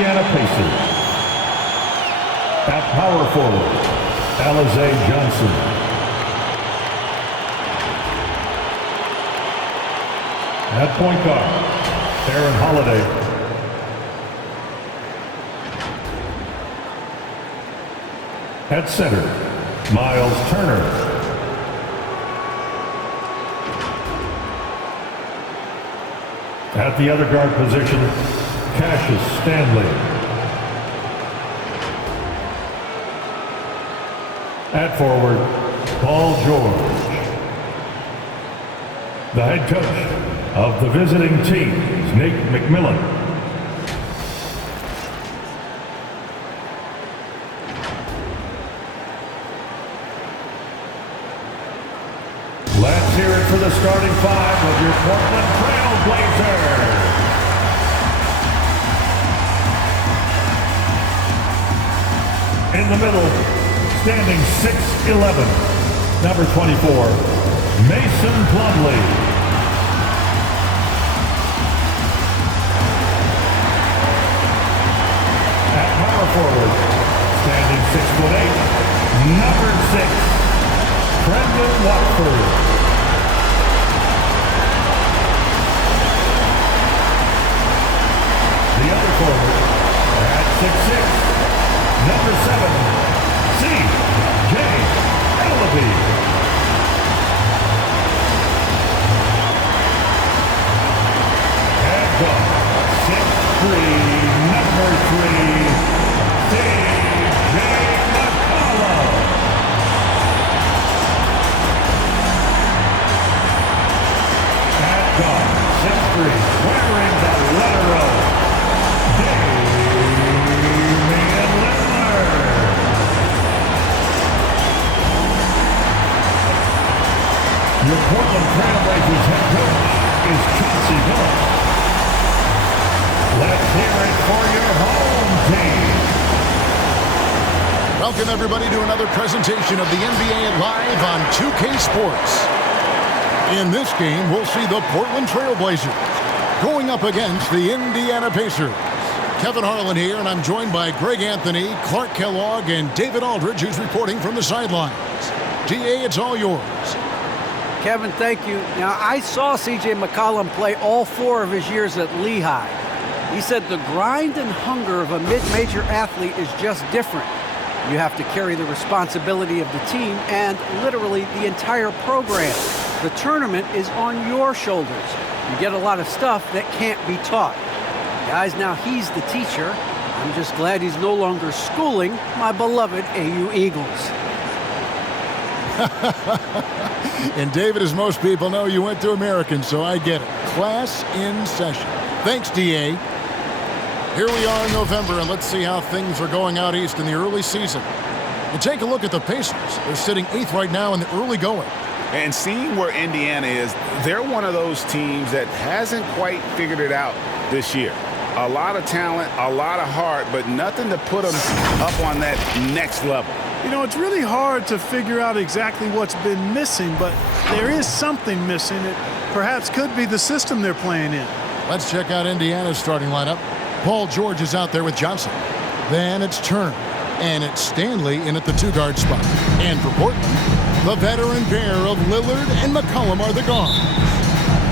Indiana Pacers. At power forward, Alize Johnson. At point guard, Aaron Holiday. At center, Miles Turner. At the other guard position, Cassius Stanley. At forward, Paul George. The head coach of the visiting team is Nate McMillan. Let's hear it for the starting five of your Portland Trail Blazers. In the middle, standing 6'11", number 24, Mason Plumlee. At power forward, standing 6'8", number 6, Brendan Watford. The other forward, at 6'6", number 7, C.J. Ellaby. And guard, 6'3", number 3, C.J. McCollum. And guard, 6'3", wearing the letter O, Damian lillard. Your Portland Trail Blazers head coach is Chauncey Billups. Let's hear it for your home team. Welcome everybody to another presentation of the NBA Live on 2K Sports. In this game, we'll see the Portland Trail Blazers going up against the Indiana Pacers. Kevin Harlan here, and I'm joined by Greg Anthony, Clark Kellogg, and David Aldridge, who's reporting from the sidelines. DA, it's all yours. Kevin, thank you. Now, I saw C.J. McCollum play all 4 of his years at Lehigh. He said the grind and hunger of a mid-major athlete is just different. You have to carry the responsibility of the team and literally the entire program. The tournament is on your shoulders. You get a lot of stuff that can't be taught. Guys, now he's the teacher. I'm just glad he's no longer schooling my beloved AU Eagles. And David, as most people know, you went to American, so I get it. Class in session. Thanks, DA. Here we are in November, and let's see how things are going out east in the early season. And take a look at the Pacers. They're sitting 8th right now in the early going. And seeing where Indiana is, they're one of those teams that hasn't quite figured it out this year. A lot of talent, a lot of heart, but nothing to put them up on that next level. You know, it's really hard to figure out exactly what's been missing, but there is something missing. It perhaps could be the system they're playing in. Let's check out Indiana's starting lineup. Paul George is out there with Johnson. Then it's Turner. And it's Stanley in at the 2-guard spot. And for Portland, the veteran pair of Lillard and McCollum are the guards.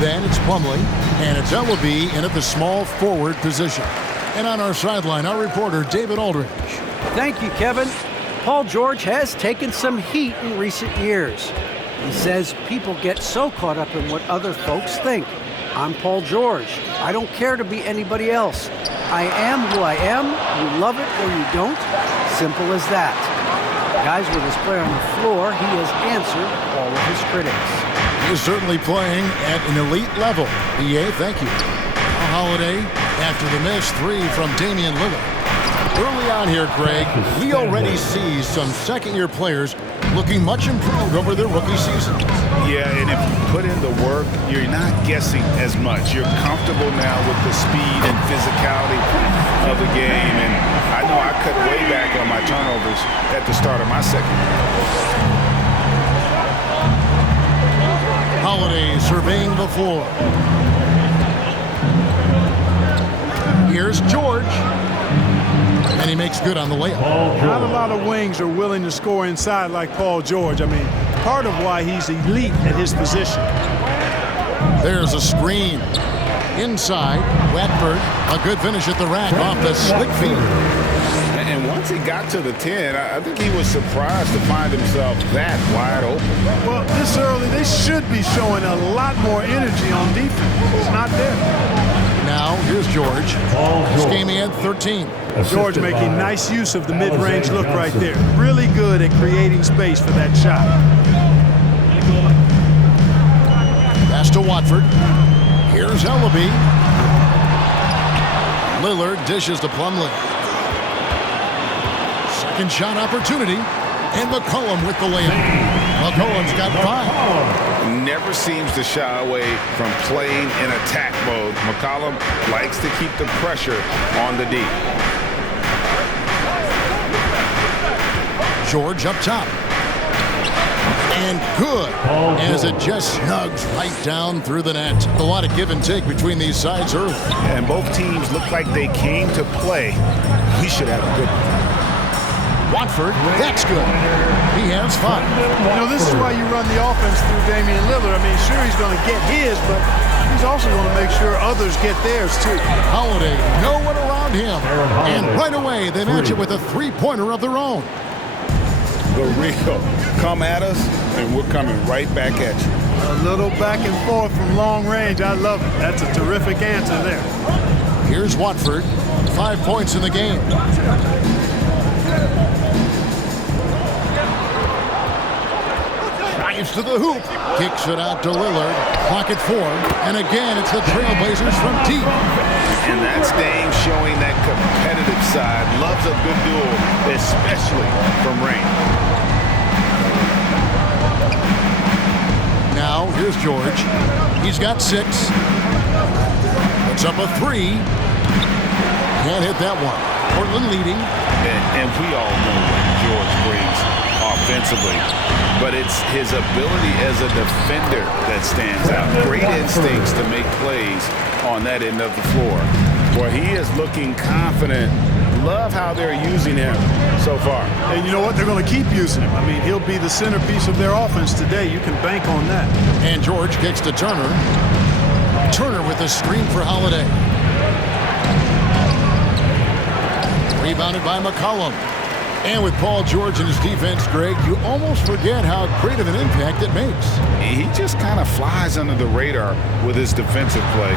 Then it's Plumlee, and it's Ellaby in at the small forward position. And on our sideline, our reporter, David Aldridge. Thank you, Kevin. Paul George has taken some heat in recent years. He says people get so caught up in what other folks think. I'm Paul George. I don't care to be anybody else. I am who I am. You love it or you don't. Simple as that. Guys, with his play on the floor, he has answered all of his critics. He is certainly playing at an elite level. EA, thank you. A Holiday after the missed 3 from Damian Lillard. Early on here, Greg, we already see some second-year players looking much improved over their rookie season. Yeah, and if you put in the work, you're not guessing as much. You're comfortable now with the speed and physicality of the game. And I know I cut way back on my turnovers at the start of my second year. Holiday surveying the floor. Here's George. And he makes good on the layup. Not a lot of wings are willing to score inside like Paul George. I mean, part of why he's elite at his position. There's a screen. Inside, Watford, a good finish at the rack off the slick feed. And once he got to the 10, I think he was surprised to find himself that wide open. Well, this early, they should be showing a lot more energy on defense. It's not there. Now, here's George. Scheming at 13. George making nice use of the mid-range look right there. Really good at creating space for that shot. Pass to Watford. Here's Ellaby. Lillard dishes to Plumlee. Second shot opportunity. And McCollum with the layup. McCollum's got 5. Never seems to shy away from playing in attack mode. McCollum likes to keep the pressure on the D. George up top. And good, as it just snugs right down through the net. A lot of give and take between these sides early. And both teams look like they came to play. We should have a good one. Watford, that's good. He has 5. You know, this is why you run the offense through Damian Lillard. I mean, sure, he's going to get his, but he's also going to make sure others get theirs, too. Holiday, no one around him. And right away, they match it with a three-pointer of their own. The real come at us, and we're coming right back at you. A little back and forth from long range. I love it. That's a terrific answer there. Here's Watford. 5 points in the game. Drives to the hoop. Kicks it out to Lillard. Clock at 4. And again, it's the Trailblazers from deep. And that's Dame showing that competitive side. Loves a good duel, especially from range. Now, here's George. He's got 6. Puts up a 3. Can't hit that one. Portland leading. And we all know what George brings offensively. But it's his ability as a defender that stands out. Great instincts to make plays on that end of the floor. Boy, he is looking confident. Love how they're using him so far. And you know what? They're going to keep using him. I mean, he'll be the centerpiece of their offense today. You can bank on that. And George kicks to Turner. Turner with a screen for Holiday. Rebounded by McCollum. And with Paul George and his defense, Greg, you almost forget how great of an impact it makes. He just kind of flies under the radar with his defensive play.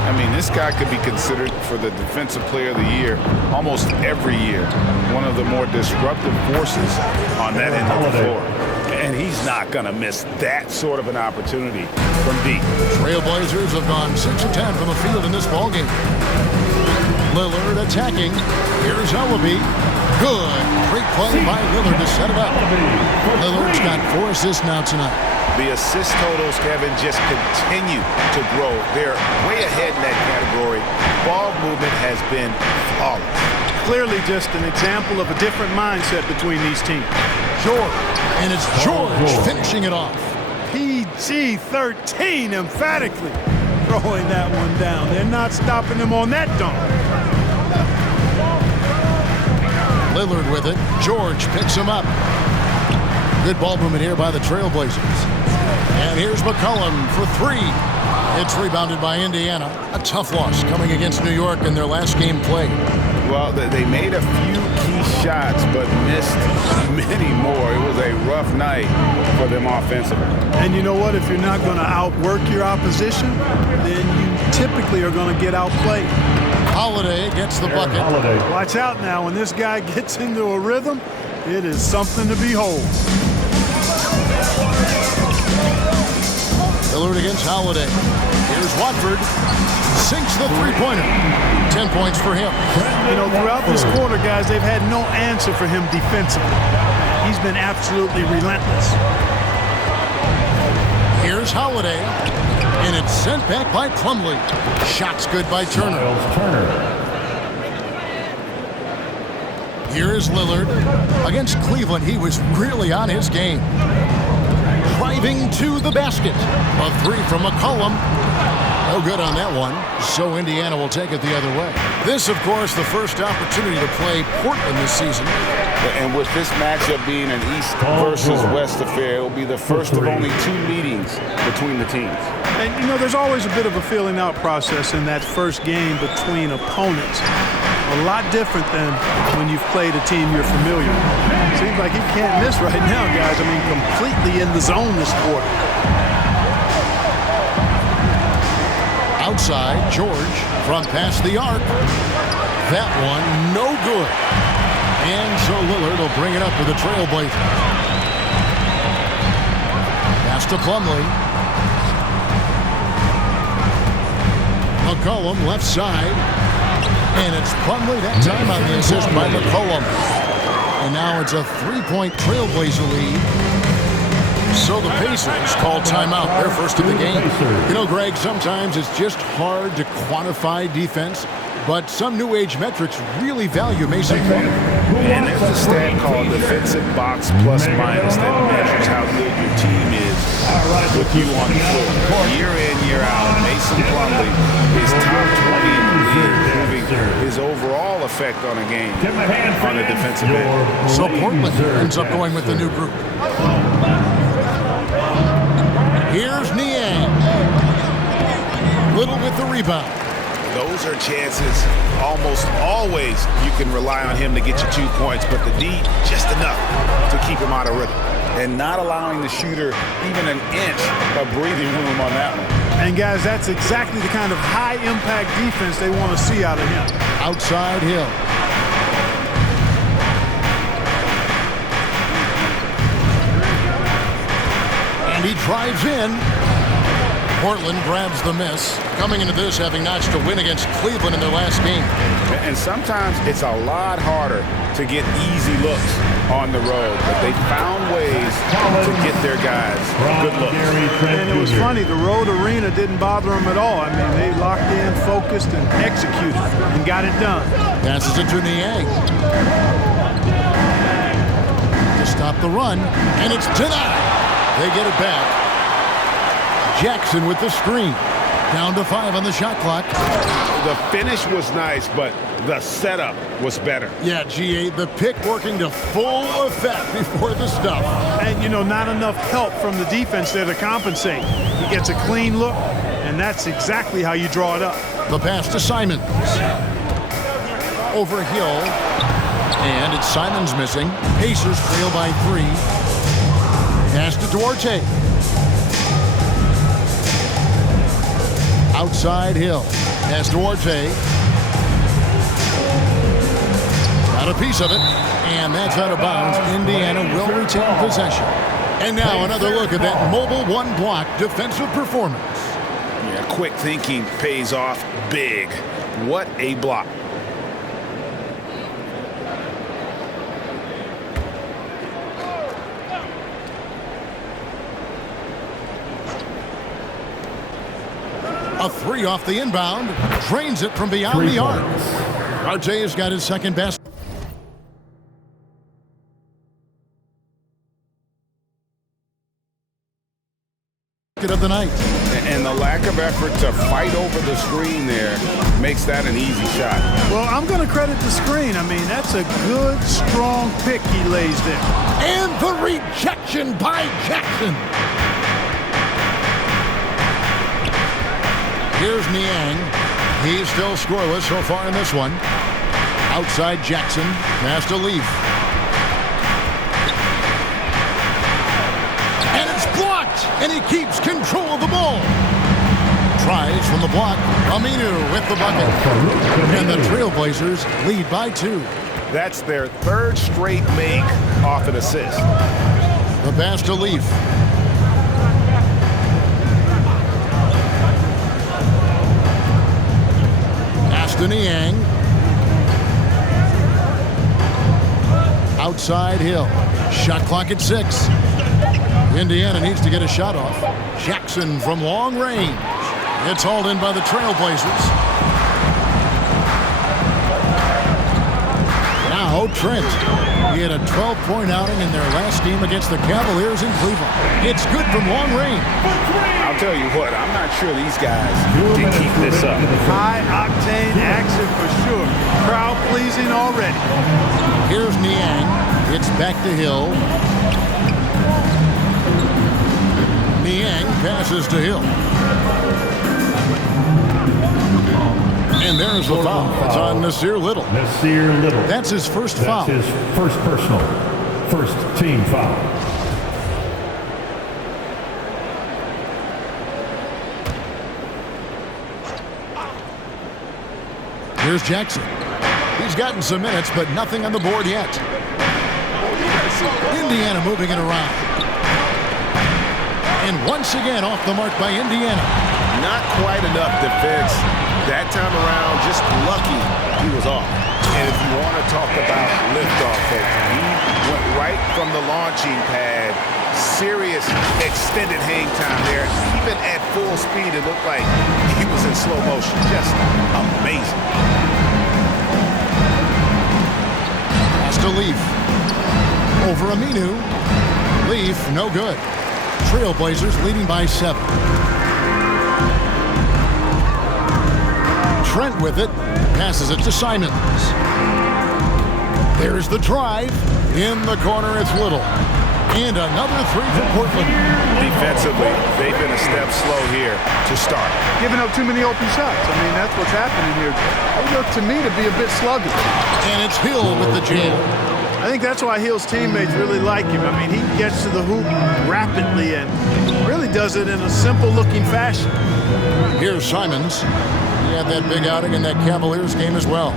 I mean, this guy could be considered for the Defensive Player of the Year almost every year. One of the more disruptive forces on that end of the floor. And he's not going to miss that sort of an opportunity from deep. Trailblazers have gone 6 of 10 from the field in this ballgame. Lillard attacking. Here's Ellaby. Good. Great play by Lillard to set it up. Lillard's got 4 assists now tonight. The assist totals, Kevin, just continue to grow. They're way ahead in that category. Ball movement has been flawless. Clearly just an example of a different mindset between these teams. George. And it's George finishing it off. PG-13 emphatically throwing that one down. They're not stopping him on that dunk. Lillard with it. George picks him up. Good ball movement here by the Trailblazers. And here's McCollum for 3. It's rebounded by Indiana. A tough loss coming against New York in their last game played. Well, they made a few key shots, but missed many more. It was a rough night for them offensively. And you know what? If you're not going to outwork your opposition, then you typically are going to get outplayed. Holiday gets the bucket. Watch out now. When this guy gets into a rhythm, it is something to behold. Lillard against Holiday. Here's Watford. Sinks the three-pointer. 10 points for him. You know, throughout this quarter, guys, they've had no answer for him defensively. He's been absolutely relentless. Here's Holiday. And it's sent back by Plumlee. Shots good by Turner. Here is Lillard. Against Cleveland, he was really on his game. Driving to the basket. A 3 from McCollum. No good on that one, so Indiana will take it the other way. This, of course, the first opportunity to play Portland this season. And with this matchup being an East versus West affair, it will be the first of only 2 meetings between the teams. And, you know, there's always a bit of a feeling out process in that first game between opponents. A lot different than when you've played a team you're familiar with. Seems like he can't miss right now, guys. I mean, completely in the zone this quarter. Outside, George from past the arc. That one, no good. And so Lillard will bring it up with the Trailblazer. Pass to Plumlee. McCollum left side. And it's Plumlee that time on the assist by McCollum. And now it's a 3-point Trailblazer lead. So the Pacers call timeout. They're first of the game. You know, Greg, sometimes it's just hard to quantify defense, but some new age metrics really value Mason Plumlee. And there's a stat called defensive box plus minus that measures how good your team is with you on the floor. Year in, year out, Mason Plumlee is top 20 in the league, proving his overall effect on a game on the defensive end. So Portland ends up going with the new group. Here's Niang. Little with the rebound. Those are chances almost always you can rely on him to get you 2 points, but the D just enough to keep him out of rhythm. And not allowing the shooter even an inch of breathing room on that one. And guys, that's exactly the kind of high-impact defense they want to see out of him. Outside Hill. And he drives in. Portland grabs the miss. Coming into this, having notched a win against Cleveland in their last game. And sometimes it's a lot harder to get easy looks on the road, but they found ways to get their guys good looks. And it was funny, the road arena didn't bother them at all. I mean, they locked in, focused, and executed, and got it done. Passes it to Niang. To stop the run, and it's denied. They get it back. Jackson with the screen. Down to 5 on the shot clock. The finish was nice, but the setup was better. Yeah, GA, the pick working to full effect before the stuff. And, you know, not enough help from the defense there to compensate. He gets a clean look, and that's exactly how you draw it up. The pass to Simons. Over Hill. And it's Simons missing. Pacers trail by 3. Pass to Duarte. Outside Hill. Pass to Duarte. Got a piece of it. And that's out of bounds. Indiana will retain possession. And now another look at that mobile one-block defensive performance. Yeah, quick thinking pays off big. What a block. A 3 off the inbound. Drains it from beyond the arc. RJ has got his second basket of the night. And the lack of effort to fight over the screen there makes that an easy shot. Well, I'm going to credit the screen. I mean, that's a good, strong pick he lays there. And the rejection by Jackson. Here's Niang. He's still scoreless so far in this one. Outside Jackson. Pass to Leaf. And it's blocked. And he keeps control of the ball. Tries from the block. Aminu with the bucket. And the Trailblazers lead by 2. That's their 3rd straight make off an assist. The pass to Leaf. To Niang. Outside Hill. Shot clock at 6. Indiana needs to get a shot off. Jackson from long range. It's hauled in by the Trailblazers. Now Trent. He had a 12-point outing in their last game against the Cavaliers in Cleveland. It's good from long range. I'll tell you what, I'm not sure these guys can keep this up. High-octane action for sure. Crowd-pleasing already. Here's Niang. It's back to Hill. Niang passes to Hill. And there's the foul. It's on Nasir Little. Nasir Little. That's his first foul. That's his first personal. First team foul. Here's Jackson. He's gotten some minutes, but nothing on the board yet. Indiana moving it around. And once again off the mark by Indiana. Not quite enough defense that time around. Just lucky he was off. And if you want to talk about liftoff, folks, he went right from the launching pad. Serious extended hang time there. Even at full speed, it looked like he was in slow motion. Just amazing. Pass to Leaf. Over Aminu. Leaf, no good. Trailblazers leading by 7. Trent with it. Passes it to Simons. There's the drive. In the corner, it's Little. And another 3 for Portland. Defensively, they've been a step slow here to start. Giving up too many open shots. I mean, that's what's happening here. They look to me to be a bit sluggish. And it's Hill with the jam. I think that's why Hill's teammates really like him. I mean, he gets to the hoop rapidly and really does it in a simple-looking fashion. Here's Simons. He had that big outing in that Cavaliers game as well.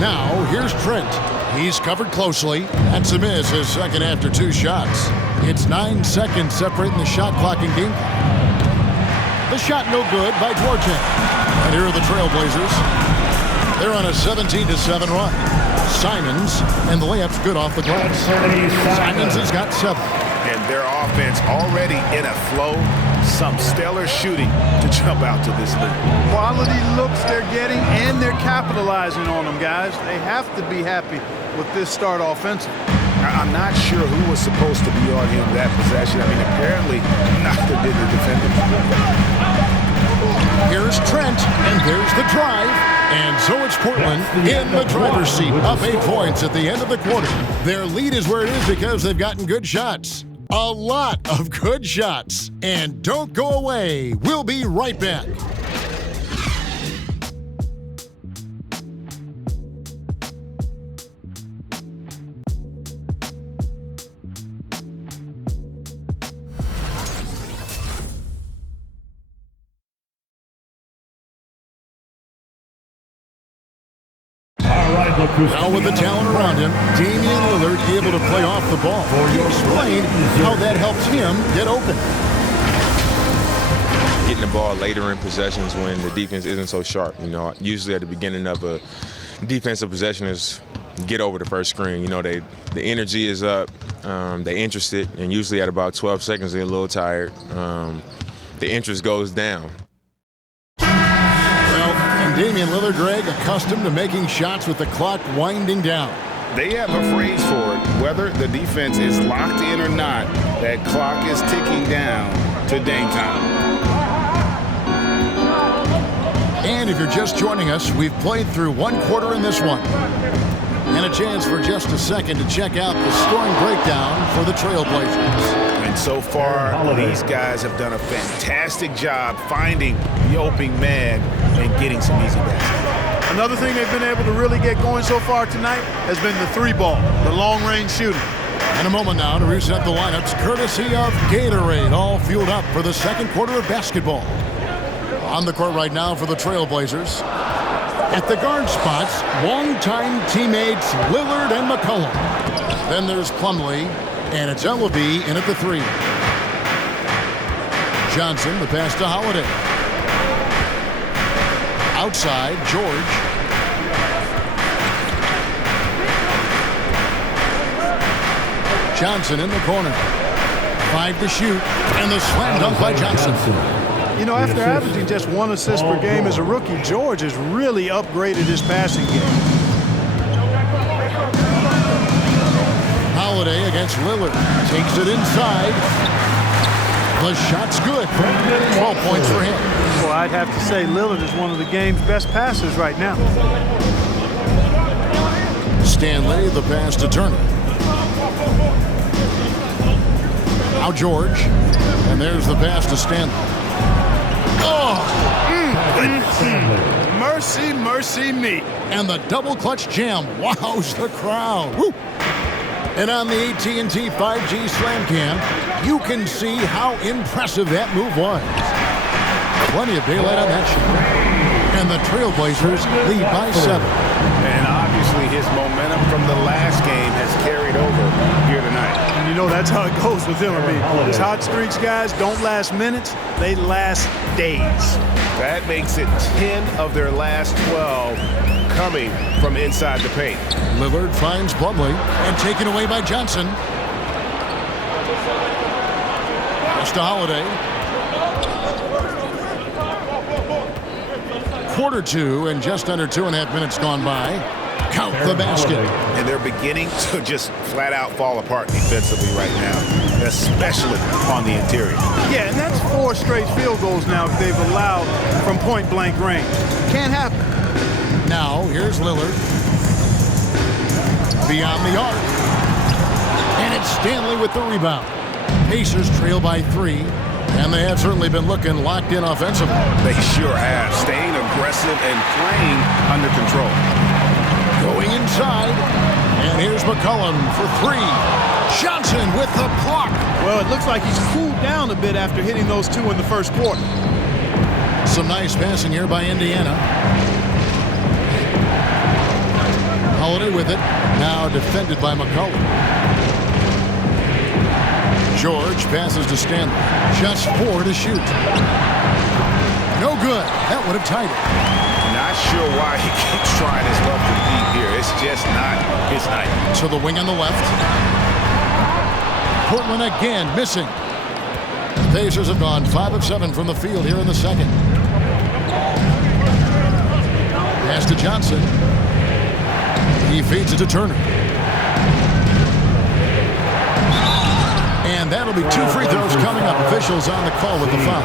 Now, here's Trent. He's covered closely. That's a miss, his second after 2 shots. It's 9 seconds separating the shot clock and game clock. The shot no good by Dvorak. And here are the Trailblazers. They're on a 17-7 run. Simons, and the layup's good off the glass. Simons has got 7. And their offense already in a flow. Some stellar shooting to jump out to this league. Quality looks they're getting, and they're capitalizing on them, guys. They have to be happy with this start offensively. I'm not sure who was supposed to be on him that possession. I mean, apparently neither did the defenders. Here's Trent, and there's the drive. And so it's Portland in the driver's seat, up 8 points at the end of the quarter. Their lead is where it is because they've gotten good shots. A lot of good shots. And don't go away. We'll be right back. Now with the talent around him, Damian Lillard able to play off the ball. He explained how that helps him get open. Getting the ball later in possessions when the defense isn't so sharp. You know, usually at the beginning of a defensive possession is get over the first screen. You know, the energy is up, they're interested, and usually at about 12 seconds they're a little tired. The interest goes down. Damian Lillard, Greg, accustomed to making shots with the clock winding down. They have a phrase for it. Whether the defense is locked in or not, that clock is ticking down to Dame time. And if you're just joining us, we've played through 1 quarter in this one. And a chance for just a second to check out the scoring breakdown for the Trailblazers. And so far, these guys have done a fantastic job finding the opening man and getting some easy baskets. Another thing they've been able to really get going so far tonight has been the 3-ball, the long-range shooting. In a moment now to reset the lineups, courtesy of Gatorade, all fueled up for the second quarter of basketball. On the court right now for the Trailblazers. At the guard spots, longtime teammates Lillard and McCollum. Then there's Plumlee, and it's Ellaby in at the 3. Johnson, the pass to Holiday. Outside, George. Johnson in the corner. 5 to shoot, and the slam dunk by Johnson. You know, after averaging just 1 assist per game as a rookie, George has really upgraded his passing game. Holiday against Lillard. Takes it inside. The shot's good. 12 points for him. Well, I'd have to say Lillard is one of the game's best passers right now. Stanley, the pass to Turner. Now George. And there's the pass to Stanley. Oh! Mercy, mercy me. And the double clutch jam wows the crowd. Woo! And on the AT&T 5G Slam Cam, you can see how impressive that move was. Plenty of daylight on that shot. And the Trailblazers lead by 7. And obviously his momentum from the last game has carried over here tonight. And you know that's how it goes with him. I mean, these hot streaks, guys, don't last minutes. They last days. That makes it 10 of their last 12 coming from inside the paint. Lillard finds Plumlee and taken away by Johnson. Pass to Holiday. Quarter 2 and just under 2.5 minutes gone by. Count the basket. And they're beginning to just flat out fall apart defensively right now, especially on the interior. Yeah, and that's 4 straight field goals now they've allowed from point-blank range. Can't happen. Now, here's Lillard. Beyond the arc. And it's Stanley with the rebound. Pacers trail by 3. And they have certainly been looking locked in offensively. They sure have, staying aggressive and playing under control. Going inside, and here's McCollum for 3. Johnson with the block. Well, it looks like he's cooled down a bit after hitting those 2 in the first quarter. Some nice passing here by Indiana. Holiday with it, now defended by McCollum. George passes to Stanley. Just 4 to shoot. No good. That would have tied it. Not sure why he keeps trying his luck from deep here. It's just not his night. To the wing on the left. Portland again missing. The Pacers have gone 5 of 7 from the field here in the second. Pass to Johnson. He feeds it to Turner. And that'll be 2 free throws coming up. Officials on the call with the foul.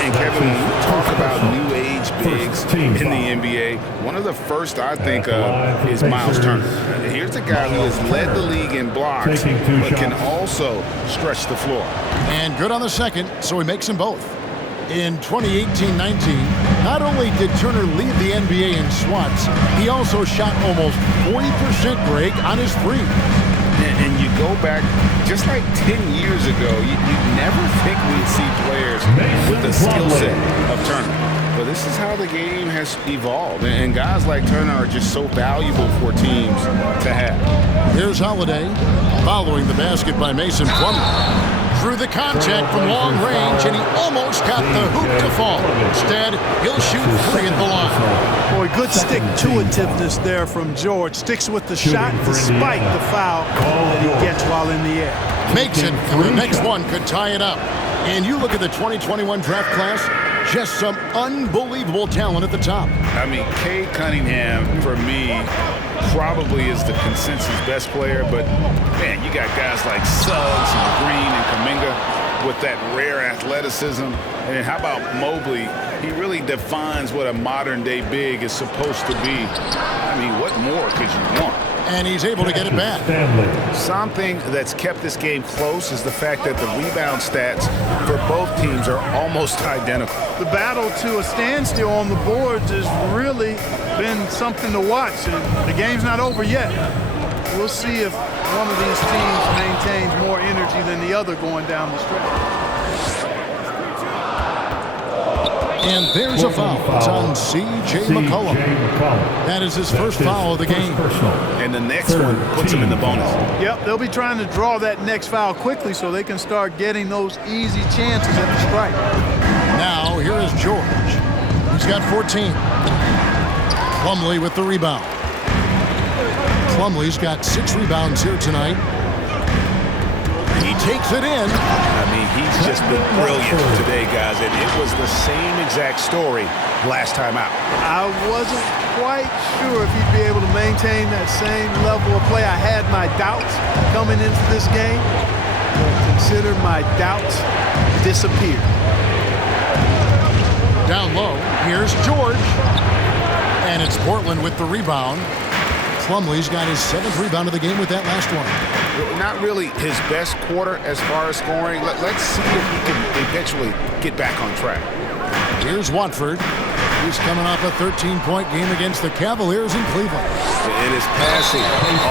And Kevin, when you talk about new age bigs in the NBA, one of the first I think of is Miles Turner. Here's a guy who has led the league in blocks, but can also stretch the floor. And good on the second, so he makes them both. In 2018-19, not only did Turner lead the NBA in swats, he also shot almost 40% break on his three. And you go back just like 10 years ago, you'd never think we'd see players with the skill set of Turner. But this is how the game has evolved. And guys like Turner are just so valuable for teams to have. Here's Holiday following the basket by Mason Plumlee. Through the contact from long range, and he almost got the hoop to fall. Instead, he'll shoot 3 at the line. Boy, good stick-to-itiveness there from George. Sticks with the shot despite the foul that he gets while in the air. Makes it, and the next one could tie it up. And you look at the 2021 draft class, just some unbelievable talent at the top. I mean, Cade Cunningham, for me, probably is the consensus best player, but man, you got guys like Suggs and Green and Kuminga with that rare athleticism. And how about Mobley? He really defines what a modern day big is supposed to be. I mean, what more could you want? And he's able to get it back. Something that's kept this game close is the fact that the rebound stats for both teams are almost identical. The battle to a standstill on the boards has really been something to watch, and the game's not over yet. We'll see if one of these teams maintains more energy than the other going down the stretch. And there's a foul. It's on C.J. McCollum. That is his first foul of the game. And the next one puts him in the bonus. Yep, they'll be trying to draw that next foul quickly so they can start getting those easy chances at the strike. Now, here is George. He's got 14. Plumlee with the rebound. Plumlee's got 6 rebounds here tonight. He takes it in. I mean, he's just been brilliant today, guys, and it was the same exact story last time out. I wasn't quite sure if he'd be able to maintain that same level of play. I had my doubts coming into this game, but consider my doubts disappeared. Down low, here's George. And it's Portland with the rebound. Plumlee's got his 7th rebound of the game with that last one. Not really his best quarter as far as scoring. Let's see if he can eventually get back on track. Here's Watford. He's coming off a 13-point game against the Cavaliers in Cleveland. And his passing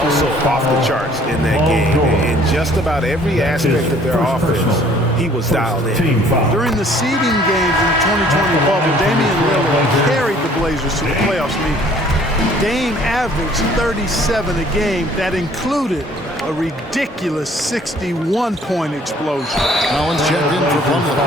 also off the charts in that game. In just about every aspect of their offense, he was dialed in. During the seeding games in the 2020 bubble, Damian Lillard carried the Blazers to the playoffs meeting. Dame averaged 37 a game. That included a ridiculous 61-point explosion. Collins checked in for Plumlee.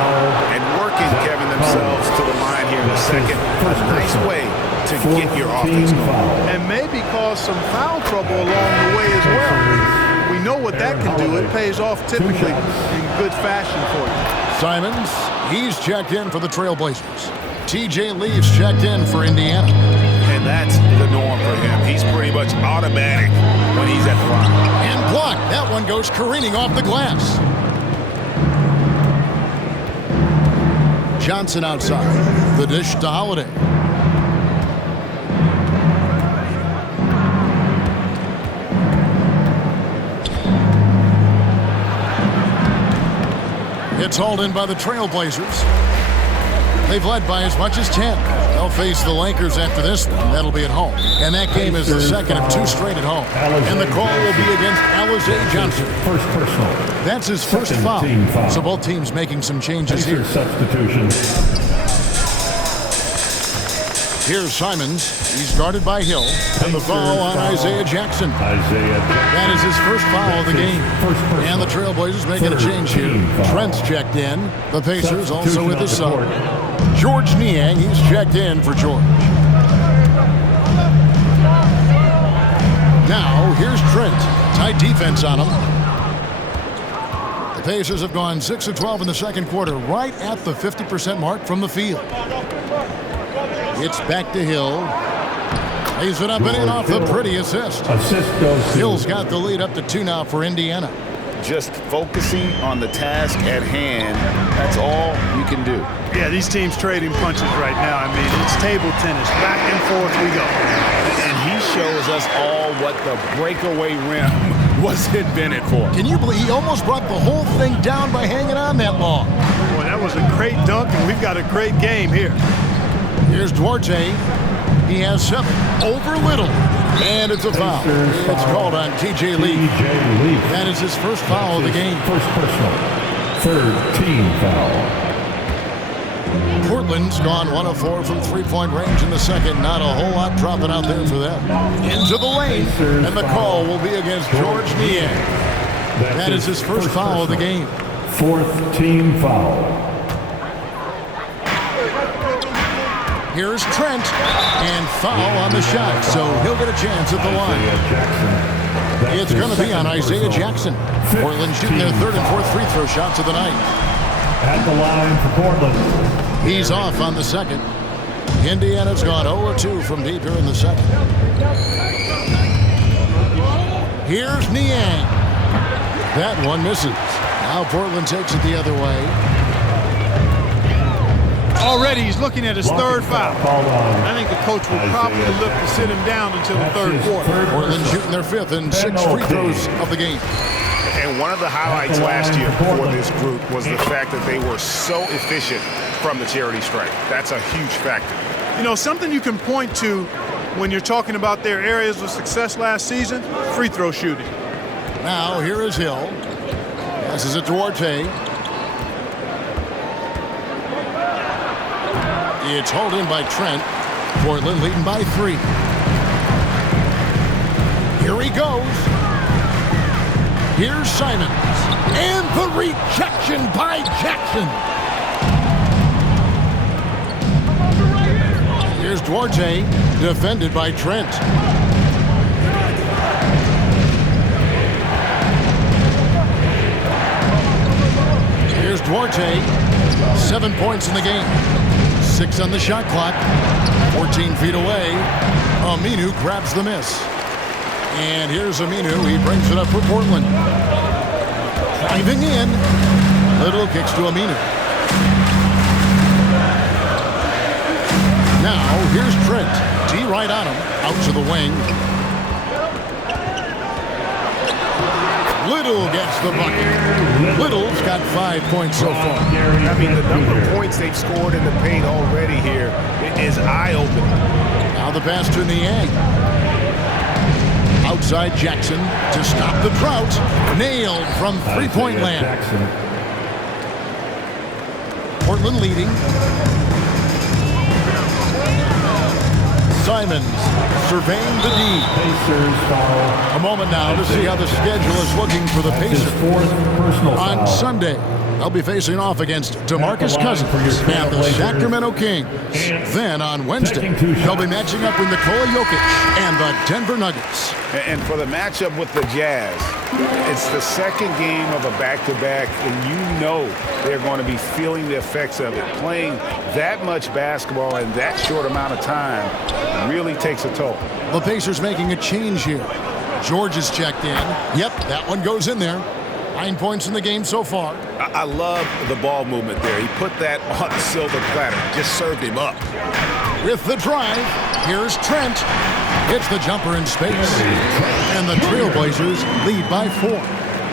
And working, Kevin, themselves to the line here in a second. A nice way to get your offense going. And maybe cause some foul trouble along the way as well. We know what that can do. It pays off typically in good fashion for you. Simons, he's checked in for the Trailblazers. TJ Leafs checked in for Indiana. And that's the norm for him. He's pretty much automatic when he's at the line. And blocked. That one goes careening off the glass. Johnson outside. The dish to Holiday. It's hauled in by the Trailblazers. They've led by as much as 10. They'll face the Lakers after this one. That'll be at home. And that game is the second of 2 straight at home. And the call will be against Alizé Johnson. First personal. That's his first foul. So both teams making some changes here. Substitution. Here's Simons. He's guarded by Hill. And the foul on Isaiah Jackson. That is his first foul of the game. And the Trailblazers making a change here. Trent's checked in. The Pacers also with the sub. George Niang, he's checked in for George. Now, here's Trent. Tight defense on him. The Pacers have gone 6 of 12 in the second quarter, right at the 50% mark from the field. It's back to Hill. Lays it up and in off the pretty assist. Hill's got the lead up to 2 now for Indiana. Just focusing on the task at hand, that's all you can do. Yeah, these teams trading punches right now. I mean, it's table tennis. Back and forth we go. And he shows us all what the breakaway rim was invented for. Can you believe he almost brought the whole thing down by hanging on that long? Boy, that was a great dunk, and we've got a great game here. Here's Duarte. He has 7 over Little. And it's a foul. It's called on TJ Leaf. That is his first foul of the game. First personal. 3rd team foul. Portland's gone 1 of 4 from 3-point range in the second. Not a whole lot dropping out there for them. Into the lane. And the call will be against George Niang. That is his first foul of the game. 4th team foul. Here's Trent, and foul on the shot, so he'll get a chance at the line. It's going to be on Isaiah Jackson. Portland shooting their 3rd and 4th free throw shots of the night. At the line for Portland. He's off on the second. Indiana's gone 0-2 from deep here in the second. Here's Niang. That one misses. Now Portland takes it the other way. Already he's looking at his 3rd foul. I think the coach will probably look to sit him down until the 3rd quarter. Portland shooting their 5th and 6th free throws of the game. And one of the highlights last year for this group was the fact that they were so efficient from the charity stripe. That's a huge factor. You know, something you can point to when you're talking about their areas of success last season, free throw shooting. Now here is Hill. Passes it to Duarte. It's hauled in by Trent. Portland leading by 3. Here he goes. Here's Simons. And the rejection by Jackson. Here's Duarte, defended by Trent. Duarte. 7 points in the game. 6 on the shot clock. 14 feet away. Aminu grabs the miss. And here's Aminu. He brings it up for Portland. Driving in. Little kicks to Aminu. Now, here's Trent. D right on him. Out to the wing. Little gets the bucket. Little's got 5 points so far. I mean, the number of points they've scored in the paint already here is eye-opening. Now the pass to Niang. Outside Jackson to stop the drought. Nailed from three-point land. Portland leading. Simons surveying the D. A moment now to see how the schedule is looking for the Pacers. On Sunday, they'll be facing off against DeMarcus Cousins and the Sacramento Kings. Then on Wednesday, they'll be matching up with Nikola Jokic and the Denver Nuggets. And for the matchup with the Jazz, it's the second game of a back-to-back, and you know they're going to be feeling the effects of it. Playing that much basketball in that short amount of time really takes a toll. The Pacers making a change here. George is checked in. Yep, that one goes in there. 9 points in the game so far. I love the ball movement there. He put that on the silver platter, just served him up. With the drive, here's Trent. Hits the jumper in space. And the Trailblazers lead by 4.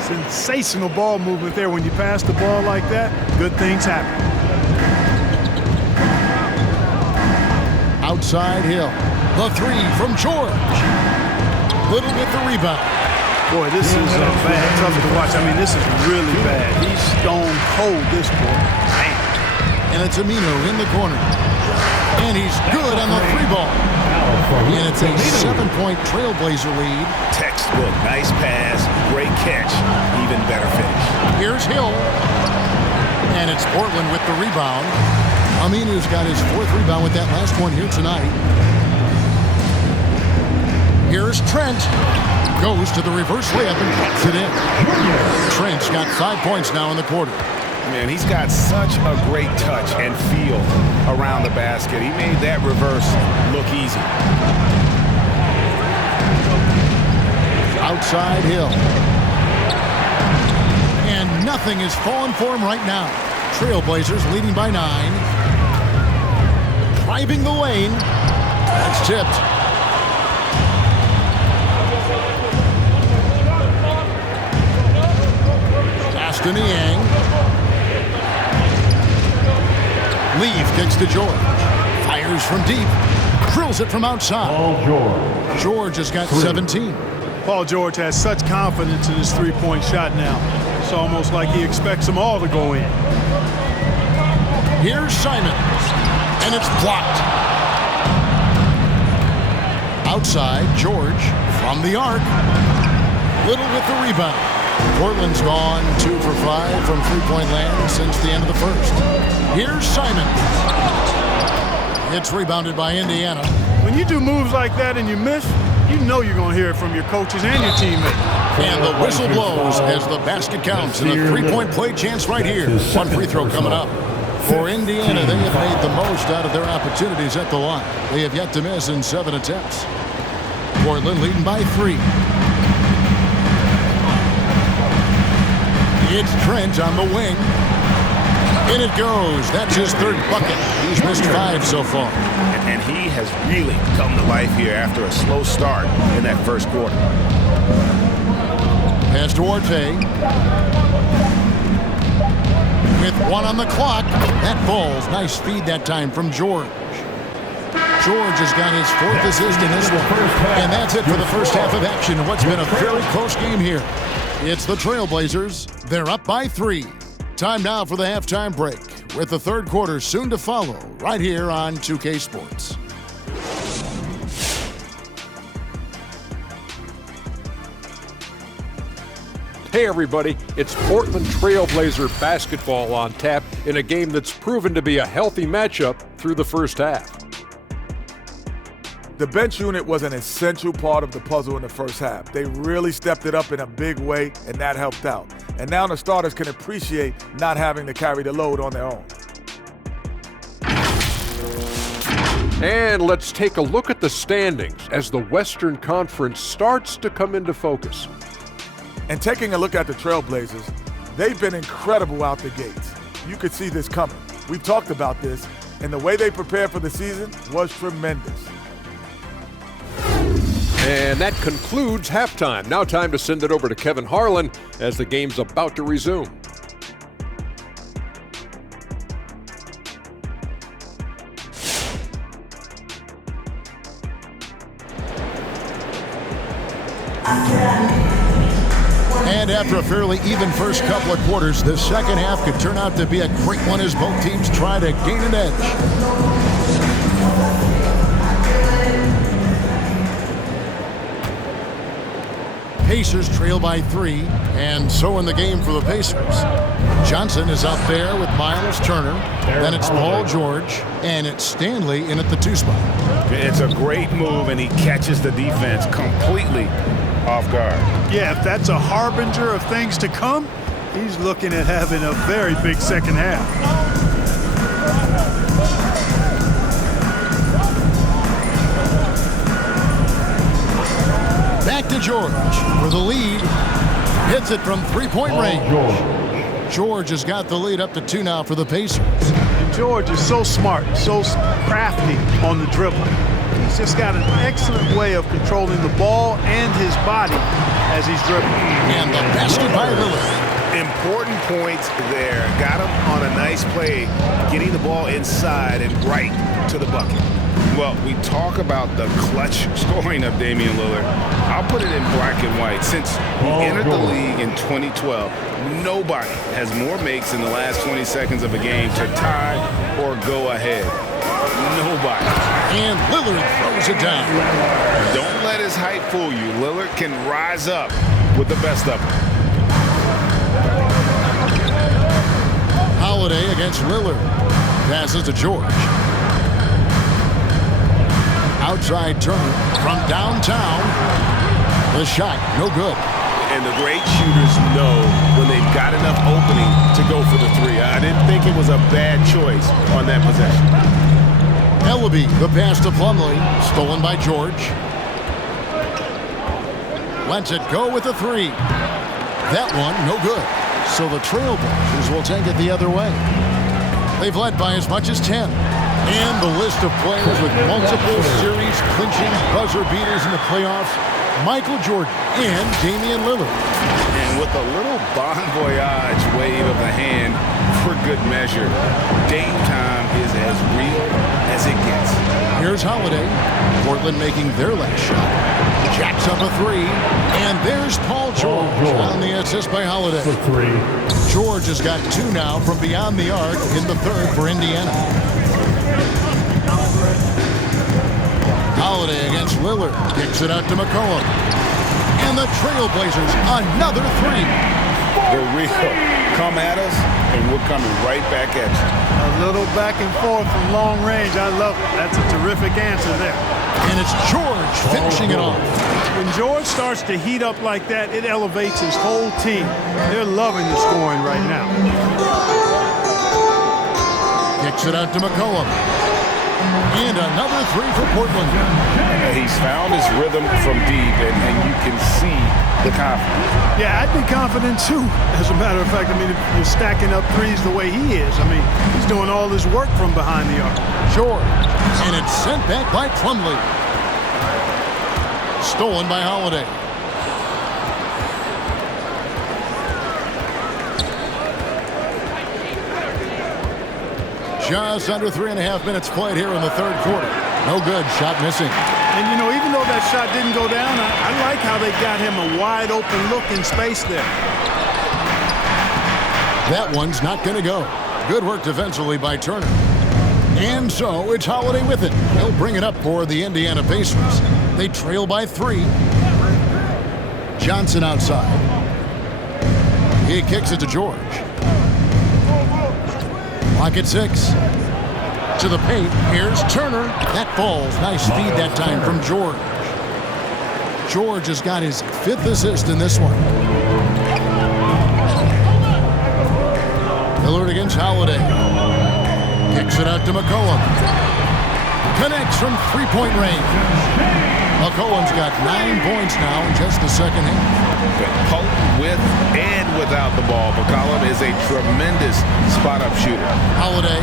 Sensational ball movement there. When you pass the ball like that, good things happen. Outside Hill. The 3 from George. Little with the rebound. Boy, this is bad. Tough to watch. I mean, this is really bad. He's stone cold, this boy. Man. And it's Aminu in the corner. And he's good on the 3 ball. And it's a 7-point Trailblazer lead. Textbook, nice pass, great catch, even better finish. Here's Hill. And it's Portland with the rebound. Aminu's got his 4th rebound with that last one here tonight. Here's Trent. Goes to the reverse layup and puts it in. Trent's got 5 points now in the quarter. Man, he's got such a great touch and feel around the basket. He made that reverse look easy. Outside Hill. And nothing is falling for him right now. Trailblazers leading by 9. Driving the lane. That's tipped. To Niang. Leave kicks to George. Fires from deep. Drills it from outside. George has got 17. Paul George has such confidence in his three-point shot now. It's almost like he expects them all to go in. Here's Simons. And it's blocked. Outside, George from the arc. Little with the rebound. Portland's gone 2 for 5 from three-point land since the end of the first. Here's Simons. It's rebounded by Indiana. When you do moves like that and you miss, you know you're going to hear it from your coaches and your teammates. And the whistle blows as the basket counts and a three-point play chance right here. One free throw coming up. For Indiana, they have made the most out of their opportunities at the line. They have yet to miss in 7 attempts. Portland leading by 3. It's Trent on the wing. In it goes. That's his 3rd bucket. He's missed 5 so far. And he has really come to life here after a slow start in that first quarter. Pass to Duarte. With 1 on the clock. That falls. Nice feed that time from George. George has got his 4th assist in this one. And that's it for the first half of action in what's been a very close game here. It's the Trailblazers. They're up by 3. Time now for the halftime break, with the 3rd quarter soon to follow right here on 2K Sports. Hey everybody, it's Portland Trailblazer basketball on tap in a game that's proven to be a healthy matchup through the first half. The bench unit was an essential part of the puzzle in the first half. They really stepped it up in a big way, and that helped out. And now the starters can appreciate not having to carry the load on their own. And let's take a look at the standings as the Western Conference starts to come into focus. And taking a look at the Trailblazers, they've been incredible out the gates. You could see this coming. We've talked about this, and the way they prepared for the season was tremendous. And that concludes halftime. Now time to send it over to Kevin Harlan as the game's about to resume. And after a fairly even first couple of quarters, the second half could turn out to be a great one as both teams try to gain an edge. Pacers trail by 3, and so in the game for the Pacers. Johnson is out there with Miles Turner. Then it's Paul George, and it's Stanley in at the 2 spot. It's a great move, and he catches the defense completely off guard. Yeah, if that's a harbinger of things to come, he's looking at having a very big second half. Back to George for the lead. Hits it from three-point range. George has got the lead up to 2 now for the Pacers. And George is so smart, so crafty on the dribble. He's just got an excellent way of controlling the ball and his body as he's dribbling. And the basket by Lillard. Important points there. Got him on a nice play, getting the ball inside and right to the bucket. Well, we talk about the clutch scoring of Damian Lillard. I'll put it in black and white. Since he entered the league in 2012, nobody has more makes in the last 20 seconds of a game to tie or go ahead. Nobody. And Lillard throws it down. Don't let his height fool you. Lillard can rise up with the best of them. Holiday against Lillard. Passes to George. Outside Turner from downtown. The shot, no good. And the great shooters know when they've got enough opening to go for the 3. I didn't think it was a bad choice on that possession. Ellaby, the pass to Plumlee, stolen by George. Lets it go with the 3. That one, no good. So the Trailblazers will take it the other way. They've led by as much as 10. And the list of players with multiple series clinching buzzer beaters in the playoffs, Michael Jordan and Damian Lillard. And with a little bon voyage wave of the hand for good measure, Dame time is as real as it gets. Here's Holiday. Portland making their last shot. Jacks up a 3. And there's Paul George on the assist by Holiday. For 3. George has got 2 now from beyond the arc in the 3rd for Indiana. Holiday against Lillard. Kicks it out to McCollum. And the Trailblazers, another 3. The real come at us, and we're coming right back at you. A little back and forth from long range. I love it. That's a terrific answer there. And it's George finishing it off. When George starts to heat up like that, it elevates his whole team. They're loving the scoring right now. Kicks it out to McCollum. And another 3 for Portland. He's found his rhythm from deep, and you can see the confidence. Yeah, I'd be confident too. As a matter of fact, I mean, if you're stacking up 3s the way he is, I mean, he's doing all his work from behind the arc. George. And it's sent back by Plumlee. Stolen by Holiday. Just under 3.5 minutes played here in the 3rd quarter. No good. Shot missing. And, you know, even though that shot didn't go down, I like how they got him a wide open look in space there. That one's not going to go. Good work defensively by Turner. And so it's Holiday with it. He'll bring it up for the Indiana Pacers. They trail by 3. Johnson outside. He kicks it to George. Clock at 6. To the paint. Here's Turner. That falls. Nice feed that time from George. George has got his 5th assist in this one. Lillard against Holiday. Kicks it out to McCollum. Connects from three-point range. McCollum's got 9 points now in just the second half. Potent with and without the ball. McCollum is a tremendous spot-up shooter. Holiday,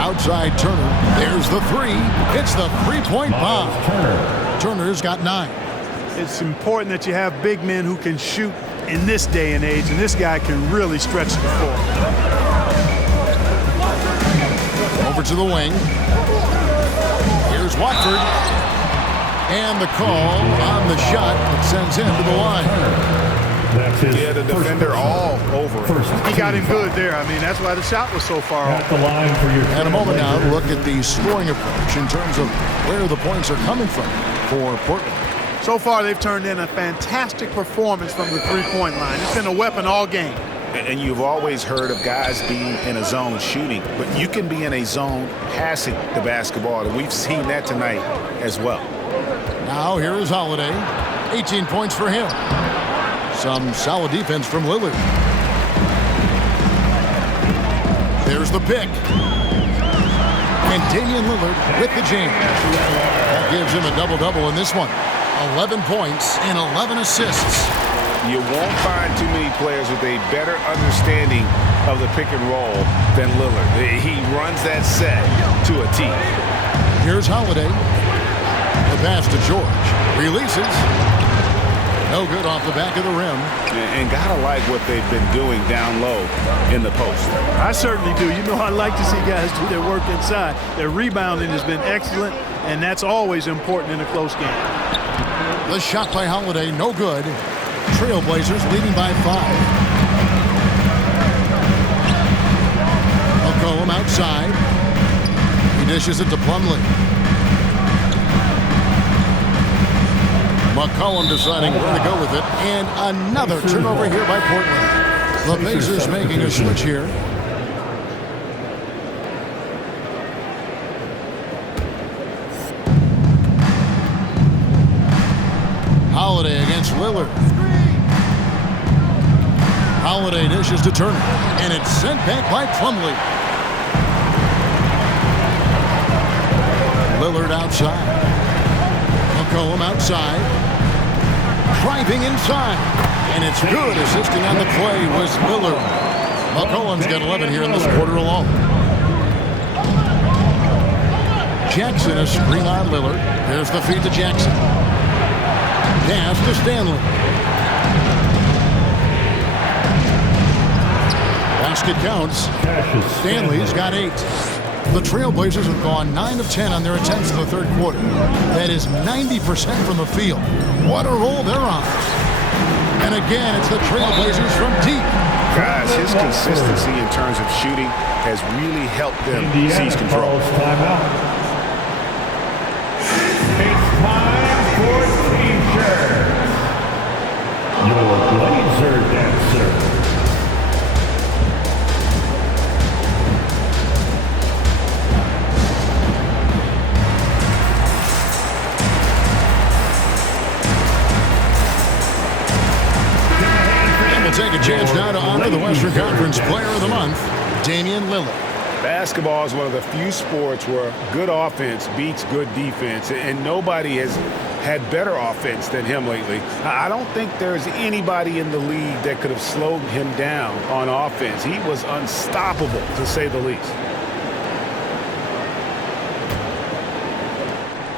outside Turner. There's the three. It's the three-point bomb. Turner's got 9. It's important that you have big men who can shoot in this day and age, and this guy can really stretch the floor. Over to the wing. Here's Watford. And the call on the shot that sends him to the line. That's his The defender all over him. He got him good there. I mean, that's why the shot was so far off. At the line for your And a moment now to look at the scoring approach in terms of where the points are coming from for Portland. So far, they've turned in a fantastic performance from the three-point line. It's been a weapon all game. And you've always heard of guys being in a zone shooting, but you can be in a zone passing the basketball, and we've seen that tonight as well. Now here is Holiday. 18 points for him. Some solid defense from Lillard. There's the pick. And Damian Lillard with the jam. That gives him a double-double in this one. 11 points and 11 assists. You won't find too many players with a better understanding of the pick and roll than Lillard. He runs that set to a T. Here's Holiday. The pass to George. Releases. No good off the back of the rim. And gotta like what they've been doing down low in the post. I certainly do. You know, I like to see guys do their work inside. Their rebounding has been excellent, and that's always important in a close game. The shot by Holiday, no good. Trailblazers leading by 5. McCollum outside. He dishes it to Plumlee. McCollum deciding where to go with it. And another turnover here by Portland. The Pacers making a switch here. Holiday against Lillard. Holiday dishes to Turner, and it's sent back by Plumlee. Lillard outside. McCollum outside. Driving inside, and it's good. Assisting on the play was Lillard. McCollum's got 11 here in this quarter alone. Jackson, a screen on Lillard. There's the feed to Jackson. Pass to Stanley. Basket counts. Stanley's got 8. The Trailblazers have gone 9 of 10 on their attempts in the third quarter. That is 90% from the field. What a roll they're on. And again, it's the Trailblazers from deep. Guys, his consistency in terms of shooting has really helped them seize control. It's time for T-shirts. Your Blazer dancer. Take a chance now to honor the Western Conference Player of the Month, Damian Lillard. Basketball is one of the few sports where good offense beats good defense, and nobody has had better offense than him lately. I don't think there's anybody in the league that could have slowed him down on offense. He was unstoppable, to say the least.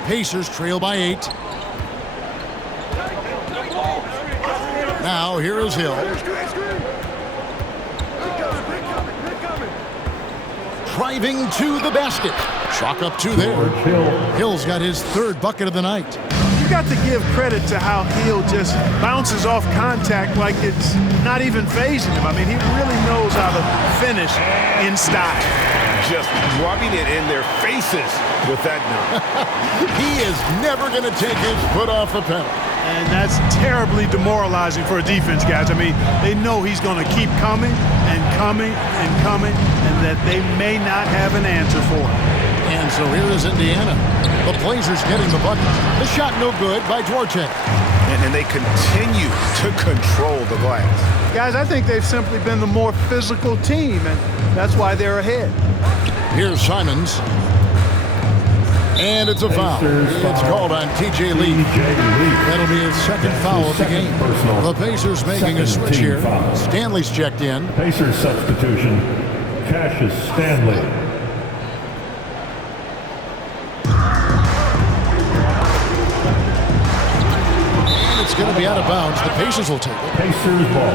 Pacers trail by 8. Now here is Hill. Driving to the basket. Chalk up 2 there. Hill's got his 3rd bucket of the night. You got to give credit to how Hill just bounces off contact like it's not even phasing him. I mean, he really knows how to finish in style. Just rubbing it in their faces with that number. He is never going to take his foot off the pedal. And that's terribly demoralizing for a defense, guys. I mean, they know he's going to keep coming and coming and coming, and that they may not have an answer for him. And And so here is Indiana. The Blazers getting the bucket. The shot no good by Duarte. And they continue to control the glass. Guys, I think they've simply been the more physical team, and that's why they're ahead. Here's Simons. And it's a foul. It's called on T.J. Lee. That'll be his second foul of the game. The Pacers making a switch here. Stanley's checked in. Pacers substitution, Cassius Stanley. And it's going to be out of bounds. The Pacers will take it. Pacers ball.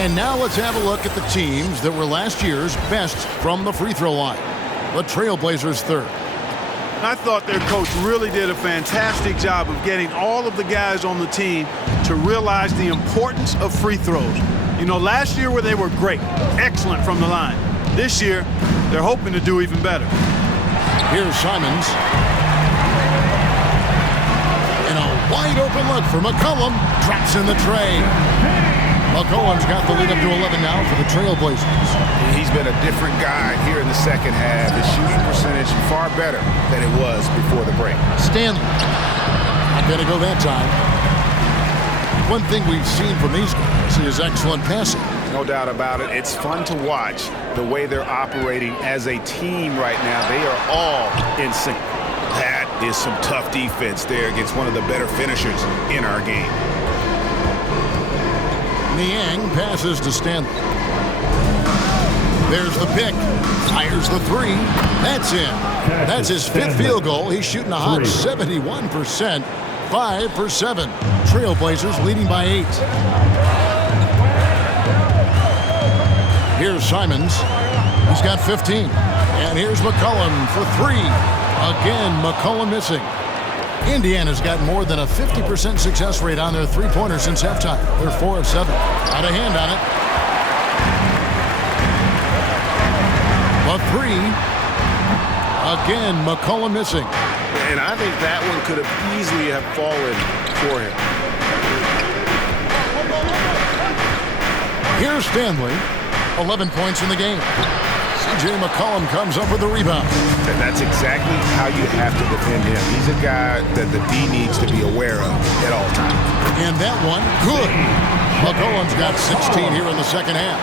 And now let's have a look at the teams that were last year's best from the free throw line. The Trailblazers third. I thought their coach really did a fantastic job of getting all of the guys on the team to realize the importance of free throws. You know, last year where they were great, excellent from the line. This year, they're hoping to do even better. Here's Simons. And a wide open look for McCollum. Drops in the tray. McCollum's got the lead up to 11 now for the Trailblazers. He's been a different guy here in the second half. His shooting percentage far better than it was before the break. Stanley. Not going to go that time. One thing we've seen from these guys is excellent passing. No doubt about it. It's fun to watch the way they're operating as a team right now. They are all in sync. That is some tough defense there against one of the better finishers in our game. Niang passes to Stanley. There's the pick. Fires the three. That's in. That's his fifth field goal. He's shooting a hot 71%. 5 for 7. Trailblazers leading by 8. Here's Simons. He's got 15. And here's McCollum for 3. Again, McCollum missing. Indiana's got more than a 50% success rate on their three-pointer since halftime. They're 4 of 7. Out of hand on it. A 3. Again, McCollum missing. And I think that one could have easily have fallen for him. Here's Stanley. 11 points in the game. C.J. McCollum comes up with the rebound. And that's exactly how you have to defend him. He's a guy that the D needs to be aware of at all times. And that one, good. McCollum's got 16 here in the second half.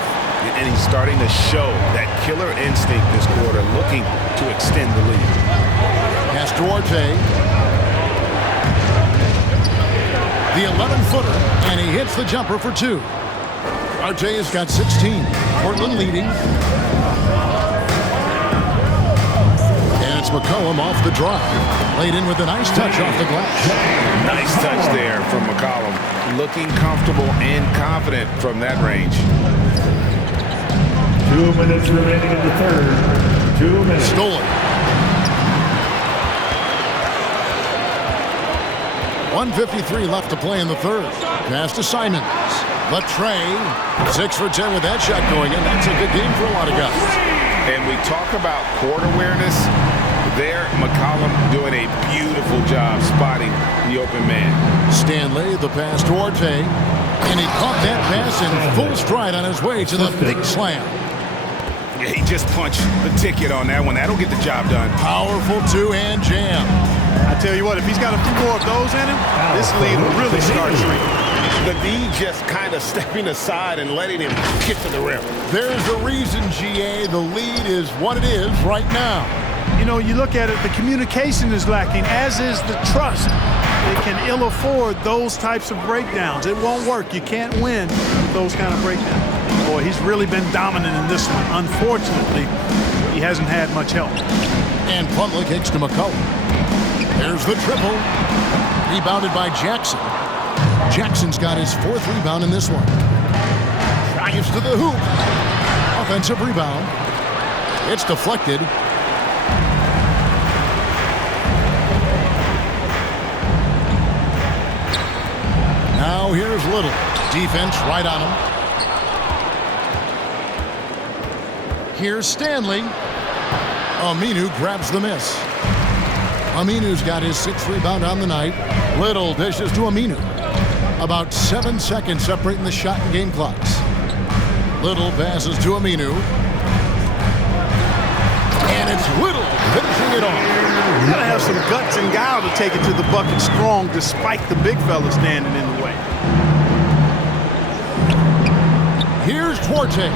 And he's starting to show that killer instinct this quarter, looking to extend the lead. Pass Duarte. The 11-footer, and he hits the jumper for 2. Duarte has got 16. Portland leading. And it's McCollum off the drive. Laid in with a nice touch off the glass. Nice touch there from McCollum. Looking comfortable and confident from that range. 2 minutes remaining in the third. 2 minutes. Stolen. 1:53 left to play in the third. Pass to Simons. Latrey, 6 for 10 with that shot going in. That's a good game for a lot of guys. And we talk about court awareness. There, McCollum doing a beautiful job spotting the open man. Stanley, the pass to Duarte. And he caught that pass in full stride on his way to the big slam. Yeah, he just punched the ticket on that one. That'll get the job done. Powerful two-hand jam. I tell you what, if he's got a few more of those in him, this lead will really start shrinking. The D just kind of stepping aside and letting him get to the rim. There's the reason, GA, the lead is what it is right now. You know, you look at it, the communication is lacking, as is the trust. They can ill afford those types of breakdowns. It won't work. You can't win with those kind of breakdowns. Boy, he's really been dominant in this one. Unfortunately, he hasn't had much help. And Plumlee kicks to McCollum. There's the triple. Rebounded by Jackson. Jackson's got his 4th rebound in this one. Drives to the hoop. Offensive rebound. It's deflected. Now here's Little. Defense right on him. Here's Stanley. Aminu grabs the miss. Aminu's got his 6th rebound on the night. Little dishes to Aminu. About 7 seconds separating the shot and game clocks. Little passes to Aminu. And it's Little finishing leading it off. You gotta have some guts and guile to take it to the bucket strong despite the big fella standing in the way. Here's Duarte.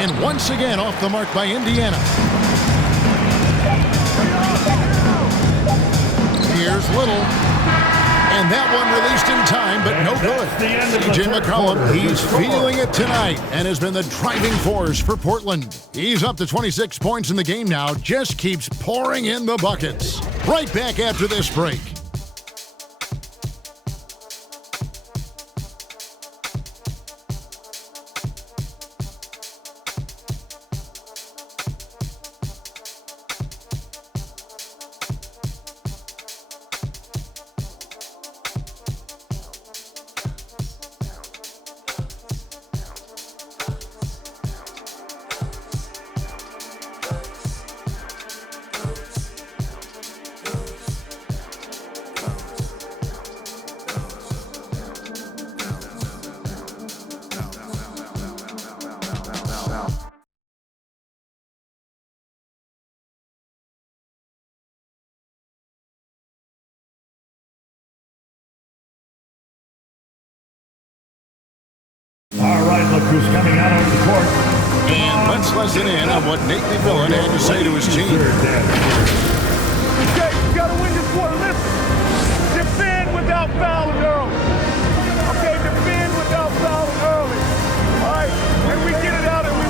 And once again off the mark by Indiana. Here's Little. And that one released in time, but no good. C.J. McCollum, he's feeling it tonight and has been the driving force for Portland. He's up to 26 points in the game now, just keeps pouring in the buckets. Right back after this break. All right, look who's coming out on the court. And let's listen in on what Nate McMillan had to say to his team. Okay, you gotta win this quarter. Listen, defend without fouling early. Okay, defend without fouling early. All right, and we get it out and we...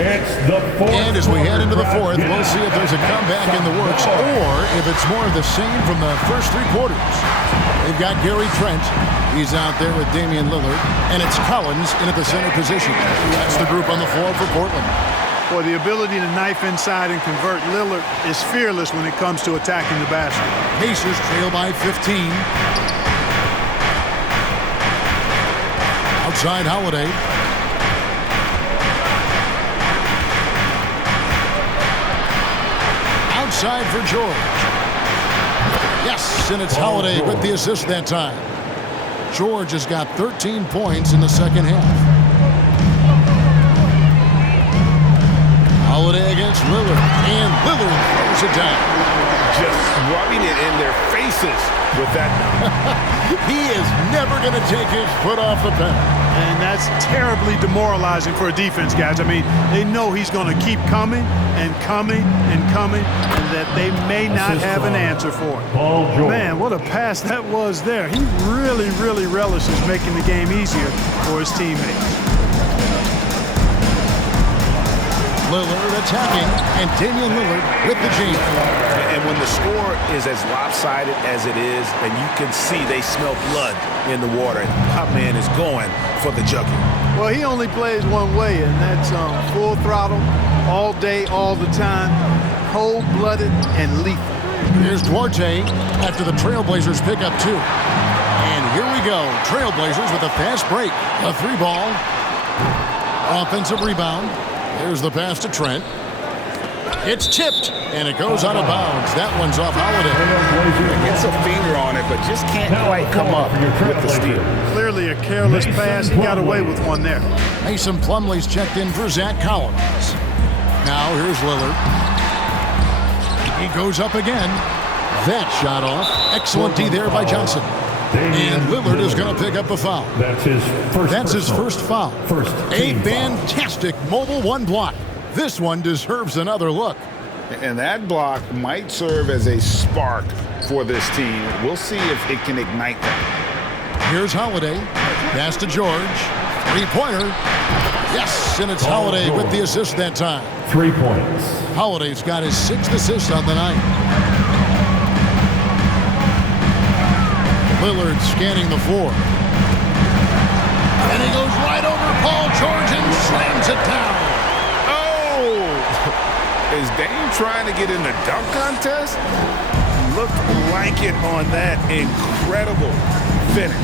It's the fourth. And as we head into the fourth, we'll see if there's a comeback in the works or if it's more of the same from the first three quarters. They've got Gary Trent. He's out there with Damian Lillard. And it's Collins in at the center position. That's the group on the floor for Portland. Boy, the ability to knife inside and convert Lillard is fearless when it comes to attacking the basket. Pacers trail by 15. Outside Holiday. Outside for George. Yes, and it's Holiday with the assist that time. George has got 13 points in the second half. Holiday against Lillard, and Lillard throws it down. Just rubbing it in their faces with that. He is never going to take his foot off the pedal. And that's terribly demoralizing for a defense, guys. I mean, they know he's going to keep coming and coming and coming, and that they may not have an answer for it. Man, what a pass that was there. He really, really relishes making the game easier for his teammates. Lillard attacking, and Damian Lillard with the jam. And when the score is as lopsided as it is, and you can see they smell blood in the water, and Pop Man is going for the jugular. Well, he only plays one way, and that's full throttle, all day, all the time, cold-blooded and lethal. Here's Duarte after the Trailblazers pick up two. And here we go. Trailblazers with a fast break. A three ball. Offensive rebound. There's the pass to Trent. It's tipped, and it goes out of bounds. That one's off Holiday. Gets a finger on it, but just can't quite come up with the steal. Clearly a careless pass. He got away with one there. Mason Plumlee's checked in for Zach Collins. Now here's Lillard. He goes up again. That shot off. Excellent D there by Johnson. And Lillard is going to pick up a foul. That's his first foul. A fantastic mobile one block. This one deserves another look. And that block might serve as a spark for this team. We'll see if it can ignite them. Here's Holiday. Pass to George. Three-pointer. Yes, and it's Holiday with the assist that time. 3 points. Holiday's got his 6th assist on the night. Lillard scanning the floor. And he goes right over Paul George and slams it down. Oh! Is Dame trying to get in the dunk contest? Looked like it on that incredible finish.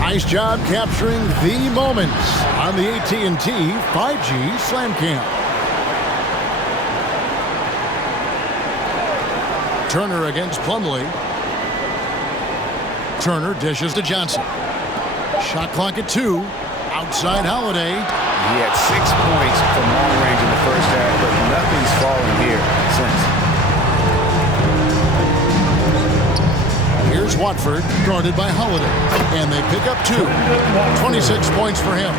Nice job capturing the moments on the AT&T 5G Slam Cam. Turner against Plumlee. Turner dishes to Johnson. Shot clock at 2. Outside Holiday. He had 6 points from long range in the first half, but nothing's fallen here since. Here's Watford, guarded by Holiday. And they pick up 2. 26 points for him.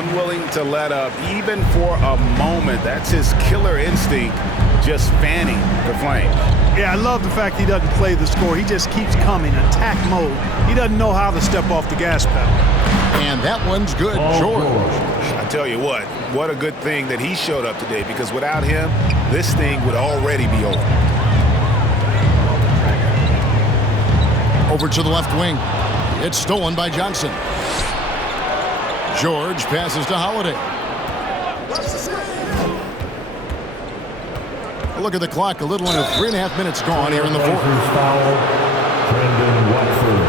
Unwilling to let up, even for a moment. That's his killer instinct, just fanning the flame. Yeah, I love the fact he doesn't play the score. He just keeps coming, attack mode. He doesn't know how to step off the gas pedal. And that one's good, George. I tell you what a good thing that he showed up today, because without him, this thing would already be over. Over to the left wing. It's stolen by Johnson. George passes to Holiday. Look at the clock. A little under 3.5 minutes gone here in the fourth. Foul, Brendan Watford.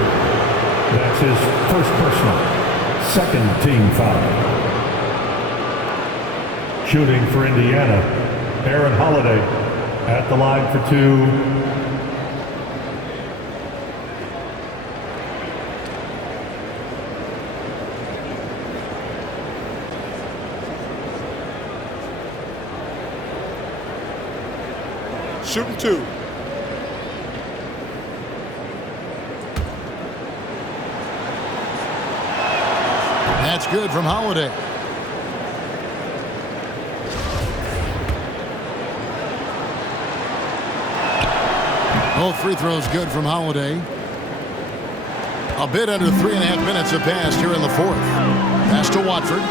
That's his first personal. Second team foul. Shooting for Indiana, Aaron Holiday at the line for 2. Shooting 2. That's good from Holiday. Both free throws good from Holiday. A bit under 3.5 minutes have passed here in the fourth. Pass to Watford.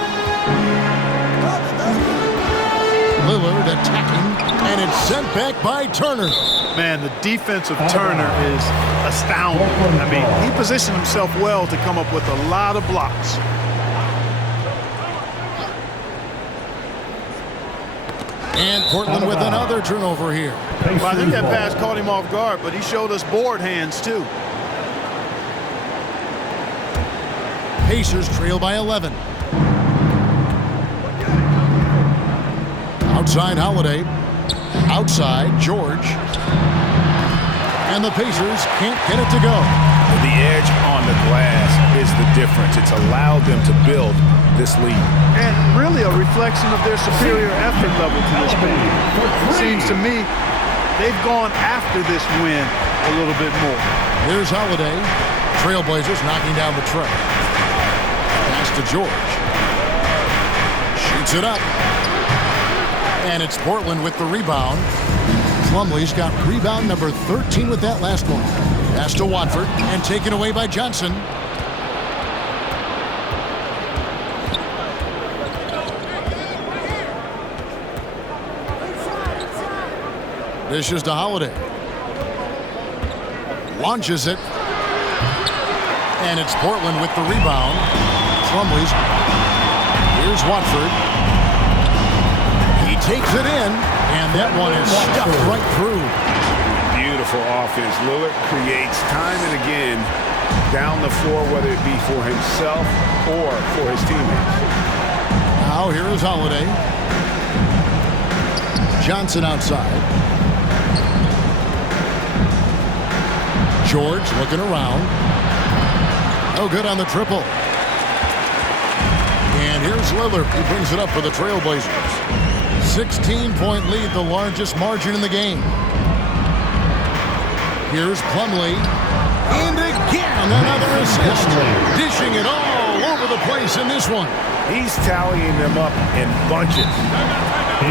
Lillard attacking, and it's sent back by Turner. Man, the defense of Turner is astounding. I mean, he positioned himself well to come up with a lot of blocks. And Portland with another turnover here. Well, I think that pass caught him off guard, but he showed us board hands too. Pacers trail by 11. Outside Holiday. Outside George. And the Pacers can't get it to go. The edge on the glass is the difference. It's allowed them to build this lead. And really a reflection of their superior effort level to this point. It seems to me they've gone after this win a little bit more. Here's Holiday. Trailblazers knocking down the tray. Pass to George. Shoots it up. And it's Portland with the rebound. Plumlee's got rebound number 13 with that last one. Pass to Watford and taken away by Johnson. Dishes to Holiday. Launches it. And it's Portland with the rebound. Plumlee's. Here's Watford. He takes it in, and that one is stuffed right through. Beautiful offense. Lillard creates time and again down the floor, whether it be for himself or for his teammates. Now here is Holiday. Johnson outside. George looking around. No good on the triple. And here's Lillard. He brings it up for the Trailblazers. 16-point lead, the largest margin in the game. Here's Plumlee. And again, another assist. Dishing it all over the place in this one. He's tallying them up in bunches.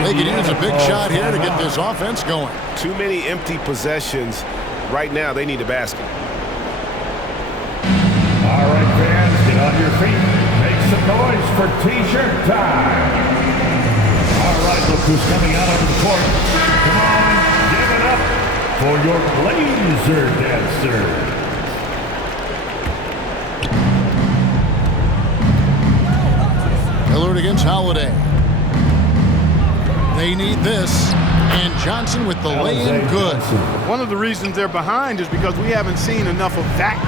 They could use a big shot here to get this offense going. Too many empty possessions. Right now, they need a basket. All right, fans, get on your feet. Make some noise for T-shirt time. All right, look who's coming out onto the court. Come on, give it up for your Blazer dancer. Lillard against Holiday. They need this. And Johnson with the lay-in good. One of the reasons they're behind is because we haven't seen enough of that.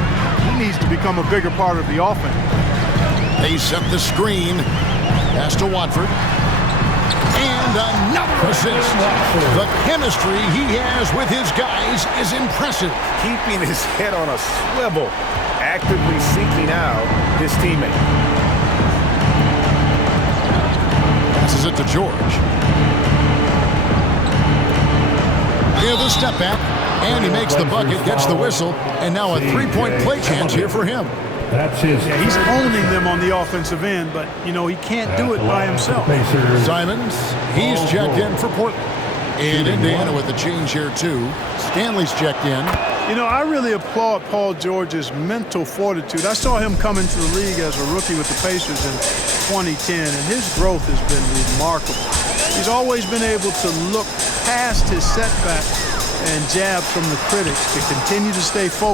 He needs to become a bigger part of the offense. They set the screen. Pass to Watford. And another assist. The chemistry he has with his guys is impressive. Keeping his head on a swivel, actively seeking out his teammate. Passes it to George. Here's the step back. And he makes the bucket, gets the whistle, and now a three-point play chance here for him. That's his. Yeah, he's owning them on the offensive end, but, you know, he can't do it by himself. Simons, he's checked in for Portland. And Indiana with a change here, too. Stanley's checked in. You know, I really applaud Paul George's mental fortitude. I saw him come into the league as a rookie with the Pacers in 2010, and his growth has been remarkable. He's always been able to look past his setback and jabs from the critics to continue to stay focused